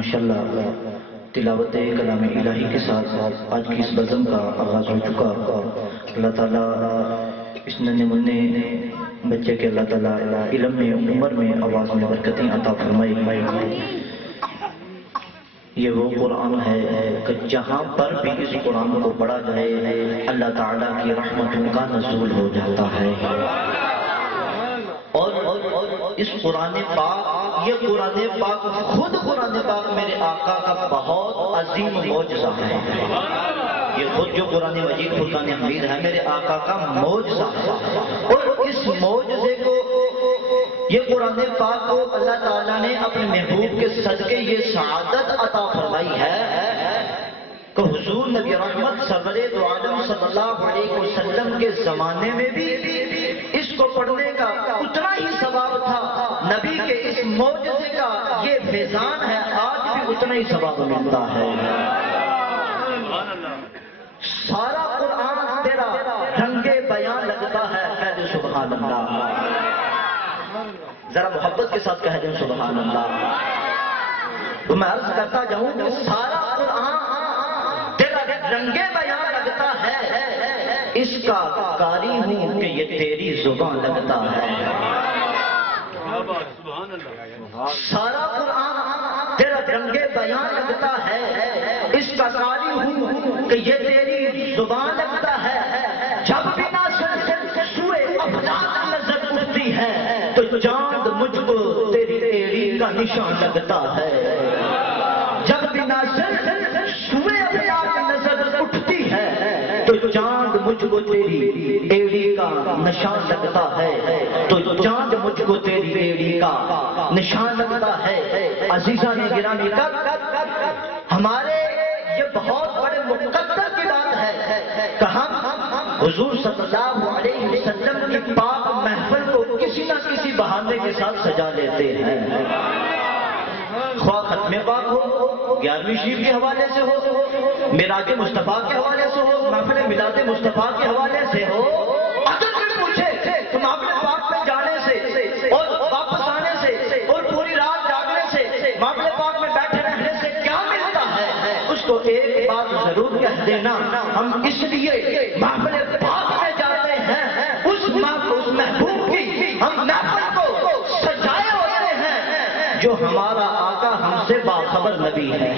ماشاءاللہ تلاوت کلام الہی کے ساتھ آج کی اس بزم کا آغاز ہو چکا۔ اللہ تعالیٰ اس ننھے منھے بچے کے اللہ تعالیٰ علم میں، عمر میں، آواز میں برکتیں عطا فرمائے۔ یہ وہ قرآن ہے کہ جہاں پر بھی اس قرآن کو پڑھا جائے اللہ تعالیٰ کی رحمتوں کا نزول ہو جاتا ہے۔ اور اس قرآن پاک، یہ قرآن پاک خود قرآن پاک میرے آقا کا بہت عظیم معجزہ ہے۔ یہ خود جو قرآن مجید فرقان حمید ہے میرے آقا کا معجزہ ہے، اور اس معجزے کو، یہ قرآن پاک کو اللہ تعالیٰ نے اپنے محبوب کے صدقے یہ سعادت عطا فرمائی ہے کہ حضور نبی رحمت سرور دو عالم صلی اللہ علیہ وسلم کے زمانے میں بھی اس کو پڑھنے کا اتنا ہی ثواب تھا، نبی کے اس معجزے کا یہ فیضان ہے، آج بھی اتنا ہی ثواب ملتا ہے۔ سارا قرآن تیرا رنگ بیان لگتا ہے، کہہ دیں سبحان اللہ، ذرا محبت کے ساتھ کہہ دیں سبحان اللہ۔ تو میں عرض کرتا جاؤں کہ سارا قرآن تیرا رنگ بیان لگتا ہے، اس کا قاری ہوں کہ یہ تیری زبان لگتا ہے۔ سارا قرآن تیرا رنگ بیان لگتا ہے، اس کا قاری ہوں کہ یہ تیری زبان لگتا ہے۔ جب بھی ناصر سوئے افلاک نظر اٹھتی ہے تو چاند مجھ کو تیری ایڑی کا نشان لگتا ہے۔ جب بھی ناصر سوئے افلاک نظر اٹھتی ہے تو چاند مجھ کو تیری ایڑی کا نشان لگتا ہے، تو چاند مجھ کو تیری ایڑی کا نشان لگتا ہے۔ عزیزان گرامی، ہمارے یہ بہت بڑے مقدر کی بات ہے کہ ہم حضور صلی اللہ علیہ وسلم کی پاک محفل کو کسی نہ کسی بہانے کے ساتھ سجا لیتے ہیں، خواہ ختم پاک ہو، 11ویں شریف کے حوالے سے ہو، معراج مصطفیٰ کے حوالے سے ہو، محفل میلاد مصطفیٰ کے حوالے سے ہو۔ اگر کوئی پوچھے تو محفل پاک میں جانے سے اور واپس آنے سے اور پوری رات جاگنے سے، محفل پاک میں بیٹھے رہنے سے کیا ملتا ہے، اس کو ایک بات ضرور کہہ دینا، ہم اس لیے محفل پاک میں جاتے ہیں، اس محبوب کی ہم محفل کو سجائے ہوتے ہیں جو ہمارا آقا ہم سے باخبر نبی ہے۔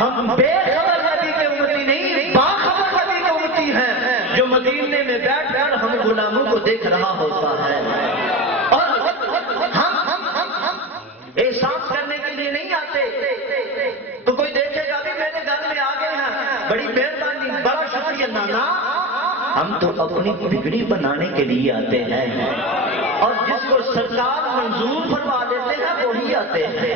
ہم بے خبر نبی کے امتی نہیں، باخبر نبی کے امتی ہیں، جو مدینے میں بیٹھ کر ہم غلاموں کو دیکھ رہا ہوتا ہے، اور ہم احساس کرنے کے لیے نہیں آتے۔ تو کوئی دیکھے گا کہ میرے گھر میں آ گئے ہیں، بڑی مہربانی، بڑا شکریہ، نانا ہم تو اپنی بگڑی بنانے کے لیے آتے ہیں، اور جس کو سرکار منظور فرما دیتے ہیں وہی آتے ہیں۔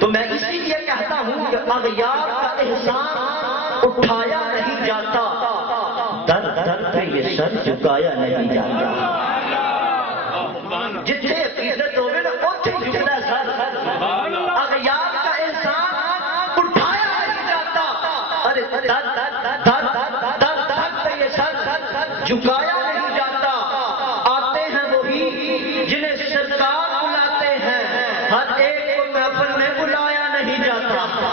تو میں اسی لیے کہتا ہوں کہ اغیار کا احسان اٹھایا نہیں جاتا، در در پہ یہ سر جھکایا نہیں جاتا۔ جتنے عقیدت ہوگی نا اتنے جھکنا سر، اغیار کا احسان اٹھایا نہیں جاتا، ارے در در پہ یہ سر جھکایا نہیں جاتا۔ آتے ہیں وہی جنہیں سرکار بلاتے ہیں، ہر ایک کو محفل میں بلایا نہیں جاتا۔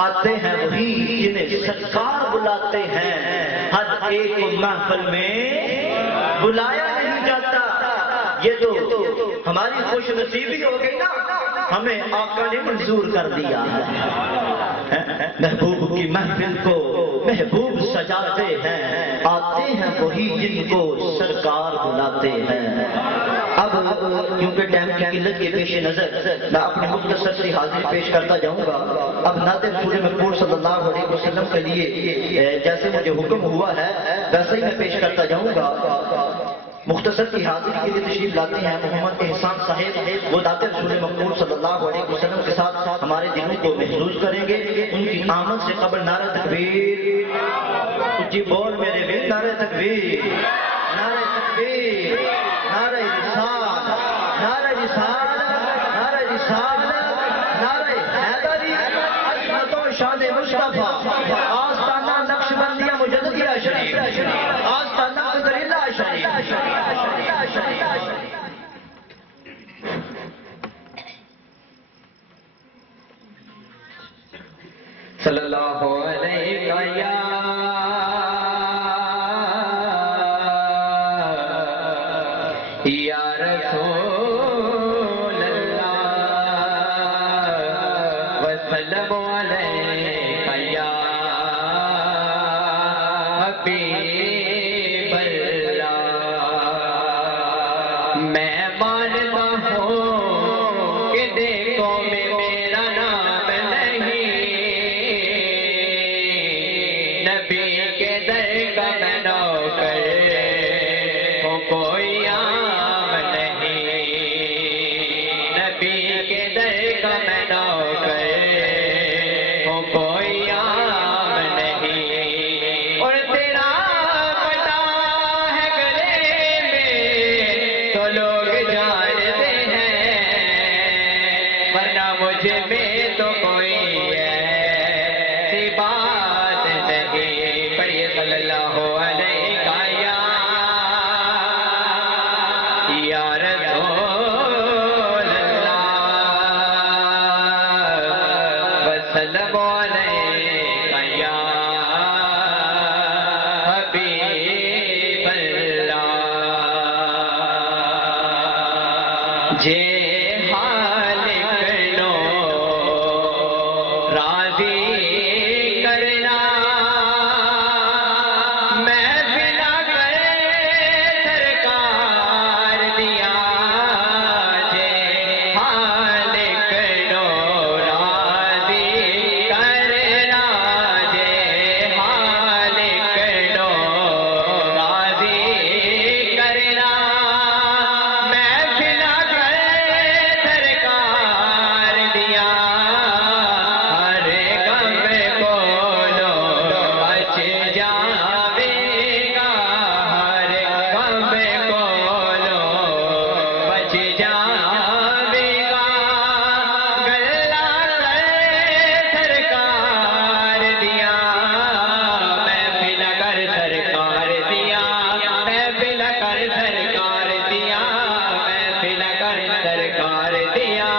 آتے ہیں وہی جنہیں سرکار بلاتے ہیں، ہر ایک کو محفل میں بلایا نہیں جاتا۔ یہ تو ہماری خوش نصیبی ہو گئی نا، ہمیں آقا نے منظور کر دیا ہے۔ محبوب کی محفل کو محبوب سجاتے ہیں، آتے ہیں وہی جن کو سرکار بلاتے ہیں۔ اب کیونکہ ٹائم کی قلت کے پیش نظر میں اپنی مختصر سی حاضری پیش کرتا جاؤں گا۔ اب نعت رسول مقبول صلی اللہ علیہ وسلم کے لیے جیسے مجھے حکم ہوا ہے ویسے ہی میں پیش کرتا جاؤں گا۔ مختصر کی حاضری کے لیے تشریف لاتے ہیں محمد احسان صاحب، وہ نعت رسول مقبول صلی اللہ علیہ وسلم کے ساتھ ہمارے دلوں کو محظوظ کریں گے۔ ان کی آمد سے قبل نعرہ تکبیر، اونچی بول میرے بھی، نعرہ تکبیر، نعرہ تکبیر، نعرہ رسالت، نعرہ رسالت، نعرہ رسالت، نعرہ حیدری، عظمت و شان مصطفیٰ، آستانہ نقشبندیہ مجددیہ شریف، آستانہ قدریلہ شریف۔ صلی اللہ علیہ یا رسول اللہ وسلم علیہ یا حبیب اللہ۔ میں مانتا ہوں کہ دیکھو میں میرا نام نہیں، نبی کے در کا میں نوکر ہوں، کوئی عام نہیں، نبی کے در کا میں نوکر ہوں، کوئی عام نہیں۔ اور تیرا پتا ہے گلے میں تو لوگ جانتے ہیں، ورنہ مجھ میں تو کوئی ایسی بات نہیں۔ پڑھیے صلی اللہ علیہ یا رسول اللہ وسلم علیہ یا حبیب اللہ۔ جے خالق نو راضی کرنا، محفل کرے سرکار دیا، جے خالق نو راضی کرنا، جے خالق نو راضی کرنا، محفل کرے سرکار دیا، ہر غم کولو بچ جاوے گا، ہر غم کولو بچ جاوے گا، گلہ کرے سرکار دیا، محفل کر سرکار دیا، محفل کر سرکار دیا، محفل کر سرکار دیا،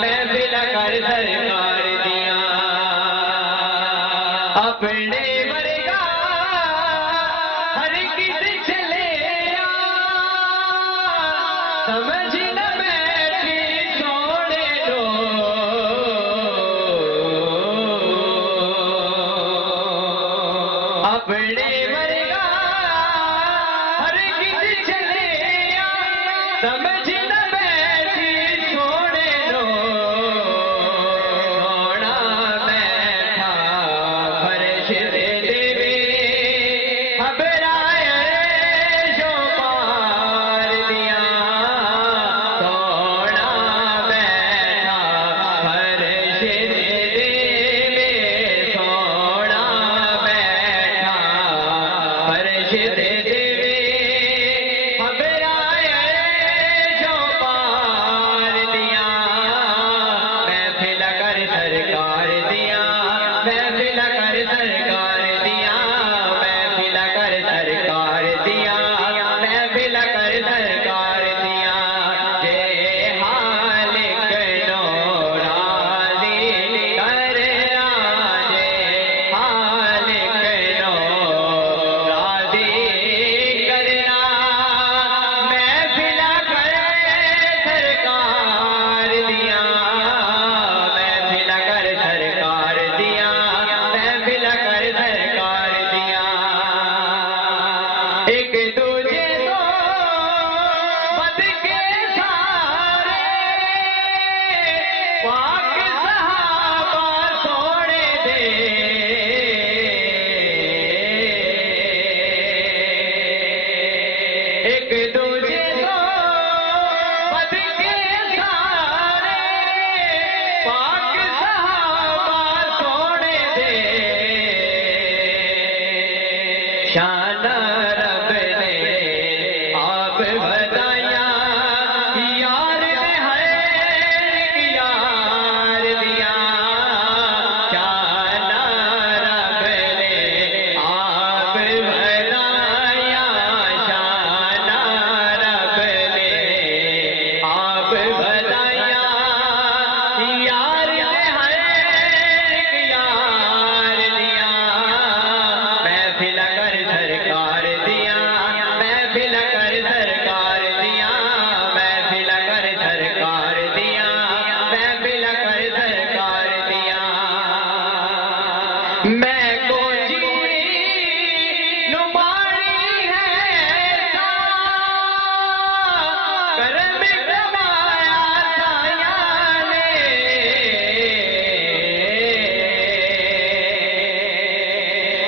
محفل کر سرکار دیا۔ اپنے ورگا ہر کس چلے سمجھ نہ بیٹھی سونے دو، اپنے ورگا ہر کس چلے سمجھ نہ بیٹھی سونے دو، سونا بیٹھا فرش دے گھبرائے جو پار دیا، سونا بیٹھا فرش دے، سونا بیٹھا فرش دے، گھبرائے جو پار دیا، محفل کر سرکار دیا، محفل کر سرکار دیا، محفل کر سرکار دیا، محفل کر سرکار دیا، جے خالق نو راضی کرنا، جے خالق نو راضی کرنا، محفل کر سرکار دیا، محفل کر سرکار دیا، محفل کر سرکار دیا۔ ایک دوجے تو بد کے سارے پاک صحابہ سوڑے دے، ایک دوجے تو بد کے سارے پاک صحابہ سوڑے دے، شان رب نے آپ بتایا یار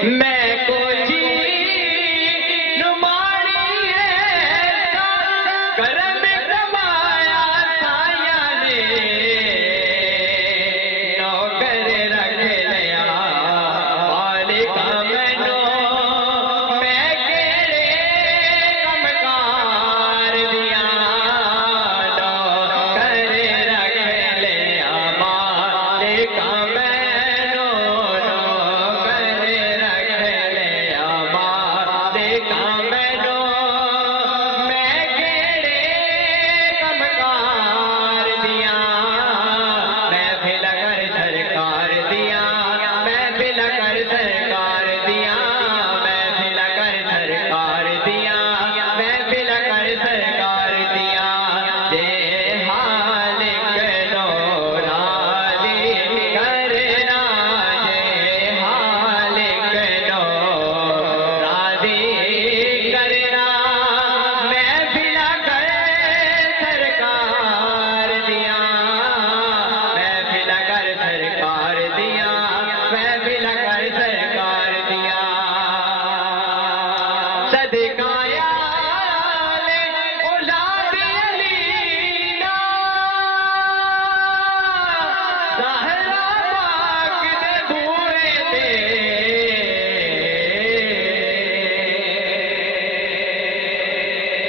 میں کو جی نماری ہے کرم کمایا سایا نے نوکر رکھ لیا مالک مینو میں کیڑے کمکار دیا نوکر رکھ لیا مالک مینو نوکر رکھ لیا مالک مینو میں کیڑے کمکار دیا میں پھل کر سرکار دیا میں پھل کر سرکار دیا میں پھل کر سرکار دیا میں پھل کر سرکار دیا جے حال کرو راضی کرنا جے حال کرو راضی کرنا میں پھل کر سرکار دیا میں پھل کر سرکار دیا میں پھل کر سرکار دیا صدقہ یار اولاد علینا زہرا پاک دے بوئے تے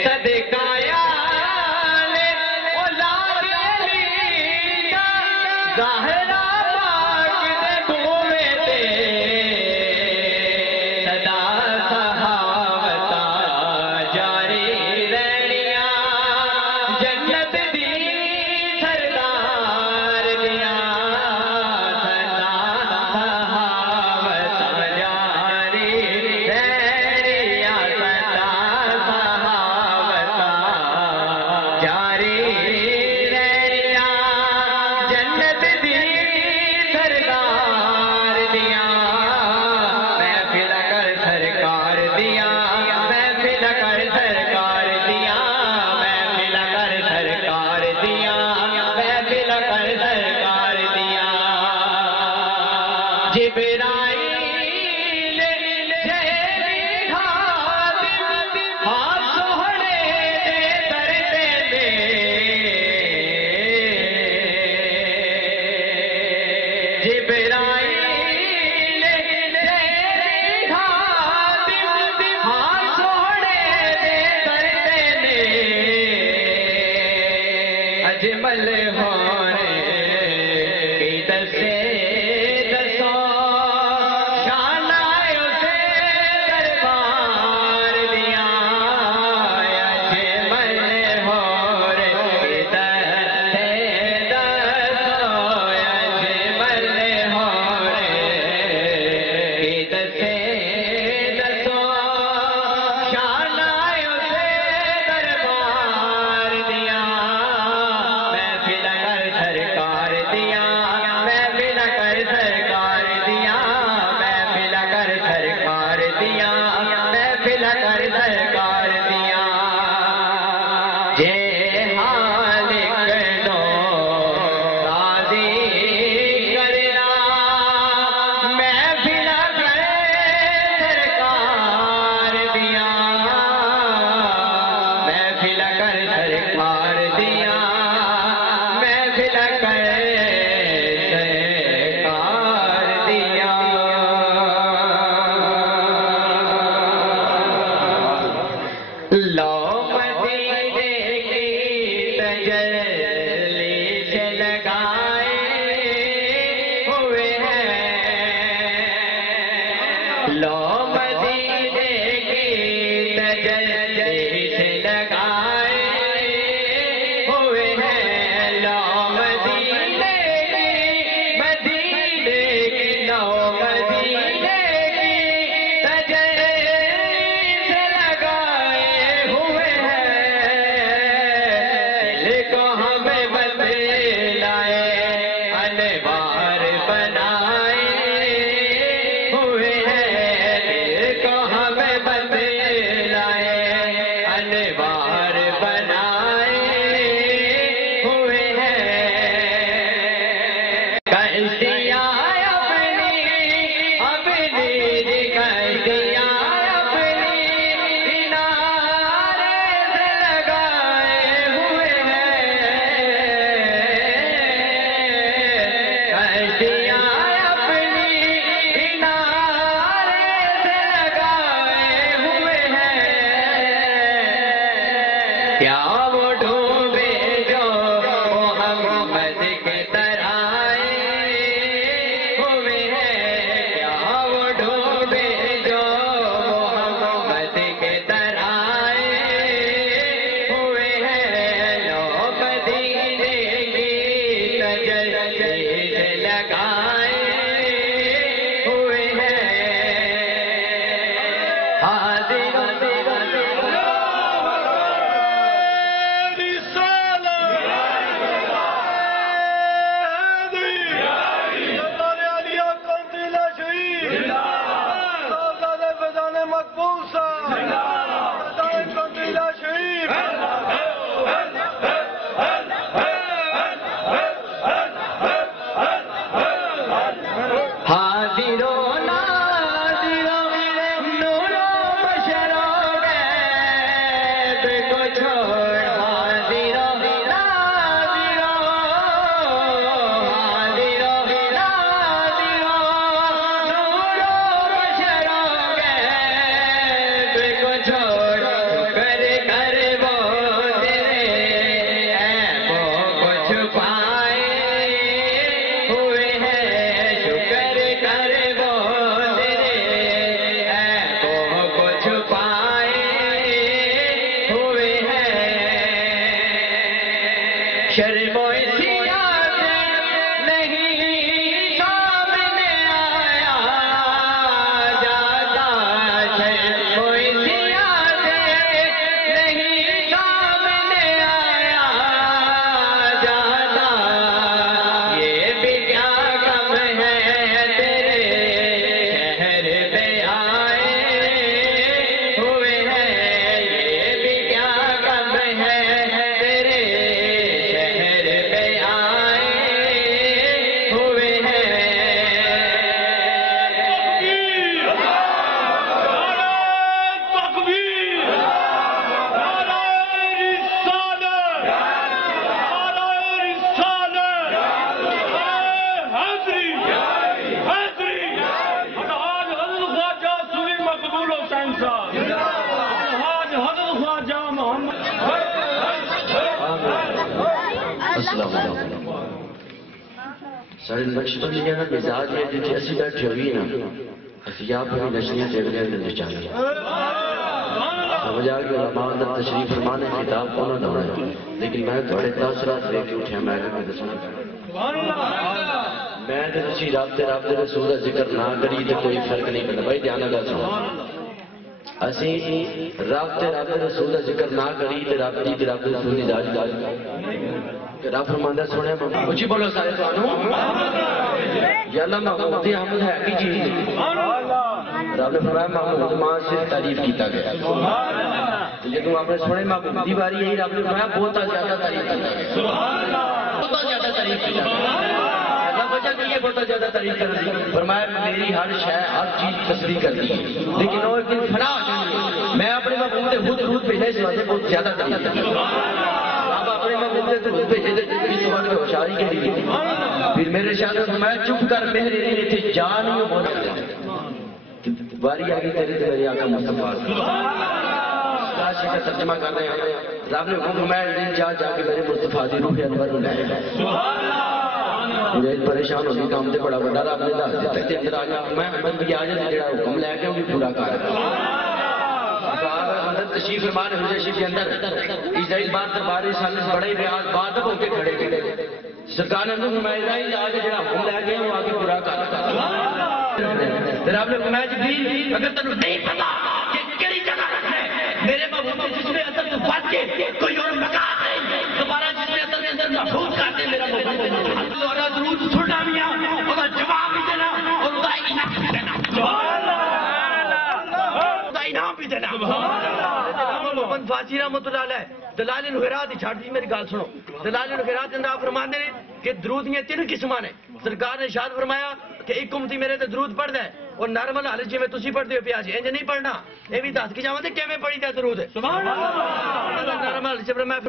صدقہ یار اولاد علینا زہرا پاک دے بوئے تے صدا صحابتا جاری رہنیاں جنت دی سردار دیا صدا صحابتا جاری رہنیاں صدا صحابتا جاری رہنیاں جنت دی سردار دیا میں پھر کر سرکار دیا میں پھر کر سرکار دیا میں پھر کر سرکار دیا میں پھر کر سرکار دیا جبرائیل جیلی خادم ہاں سوہنے دے درتے دے جبرائیل جیلی خادم ہاں سوہنے دے درتے دے اجمل ہونے کی دسے دسو شان آئے اسے دربار دیا اجمل ہونے کی دسے دسو اجمل ہونے کی دسے دسو شان آئے اسے دربار دیا میں پھر کر کیا وہ ڈوبے جو محمد کے ترائے ہوئے ہیں، کیا وہ ڈوبے جو محمد کے ترائے ہوئے ہیں، لو مدینے کی تجلیل لگائے ہوئے ہیں، حاضر شرم و سیاہ نہیں سامنے آیا جاتا، شرم و سیاہ نہیں سامنے آیا جاتا، یہ بھی کیا غم ہے تیرے شہر میں آئے ہوئے ہیں، یہ بھی کیا غم ہے تیرے السلام علیکم سارے بچپن میں نا مزاج ہے جیسے اسی بیٹھے ہوئی نا اسی آپ بھی نشریاں دیکھ لیں اندر چاہیے سمجھ آ گیا علماء اندر تشریف فرمانے کتاب کون نہ ہونا، لیکن میں تھوڑے تاثرات لے کے اٹھیا میں نے دسنا میں تو اسی رابطے رسول کا ذکر نہ کری تو کوئی فرق نہیں پڑتا بھائی دھیان نال سنو، اسی رابطے رسول کا ذکر نہ کری تو رابطے رسول کی داج رب فرماندہ سنے اچھی بولو سارے تو یا اللہ محمد احمد ہے کی چیز، رب نے فرمایا محمد ماں سے تعریف کیتا گیا، تو جب آپ نے سنے محمد دی باری یہی رب نے فرمایا بہت زیادہ تعریف کیتا گیا، بہت زیادہ تعریف کیتا گیا، اللہ وجہ کہ یہ بہت زیادہ تعریف کر دی، فرمایا میری ہر شے ہر چیز تصدیق کرتی ہے، لیکن وہ ایک دن فنا ہو جائے میں اپنے محبوب سے خود خود بھیجنے سے واسطے بہت زیادہ تعریف کرتا ہوں، اپنے محبوب سے خود بھیجے اس وقت ہوشیاری کے لیے، پھر میرے شاہ نے فرمایا چپ کر میرے لیے تھے جان ہی ہو باری آگے تیرے میرے آقا مصطفیٰ کاشی کا ترجمہ کر رہے ہیں، رب نے حکم فرمایا دن جا کے میرے مصطفیٰ دی روح انور لائے مجھے پریشان ہوگی کام سے بڑا بڑا رب نے دس دیتا کہ اندر آجا میں احمد بھی آجا جڑا حکم لے کے بھی پورا کر تشریف فرمان حضرت شریف کے اندر اسرائیل بار دربار رسالت سے بڑے بیاض بات ہو کے کھڑے کھڑے سرکار نے فرمایا آگے جڑا حکم لے گیا وہ آگے پورا کر پھر آپ نے فرمایا جبریل اگر تمہیں نہیں پتا کہ کیڑی جگہ ہے میرے محبوب نے جس میں اثر تو بات کے کوئی اور مقام نہیں دوبارہ جس میں اثر کے اندر محفوظ کر دے میرا محبوب اور درود چھوڑنا بھی اور جواب بھی دینا اور اس کا انعام بھی دینا انعام بھی دینا محمد فاسی رحمۃ اللہ علیہ دلائل الخیرات چھڑ دی میری گل سنو دلائل الخیرات اندر آپ فرماتے ہیں کہ درود یہ تین قسمان ہیں سرکار نے ارشاد فرمایا کہ ایک امتی میرے تے درود پڑھدا ہے اور نارمل حالت جویں تسی پڑھدے ہو پیا جی انج نہیں پڑھنا اے بھی دس کے جاواں تے کیویں پڑھی دا درود سبحان اللہ نارمل حالت میں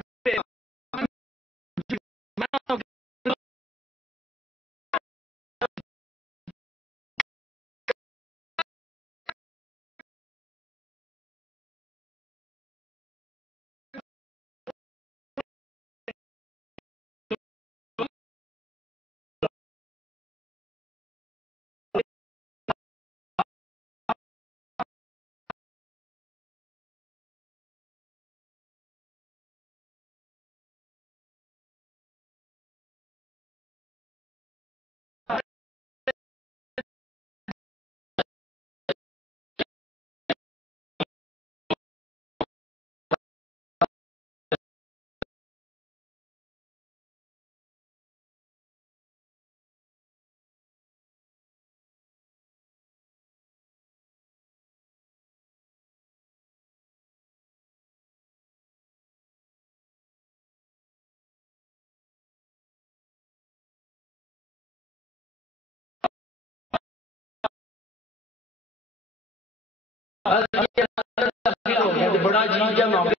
بڑا عجیب جہا معاملہ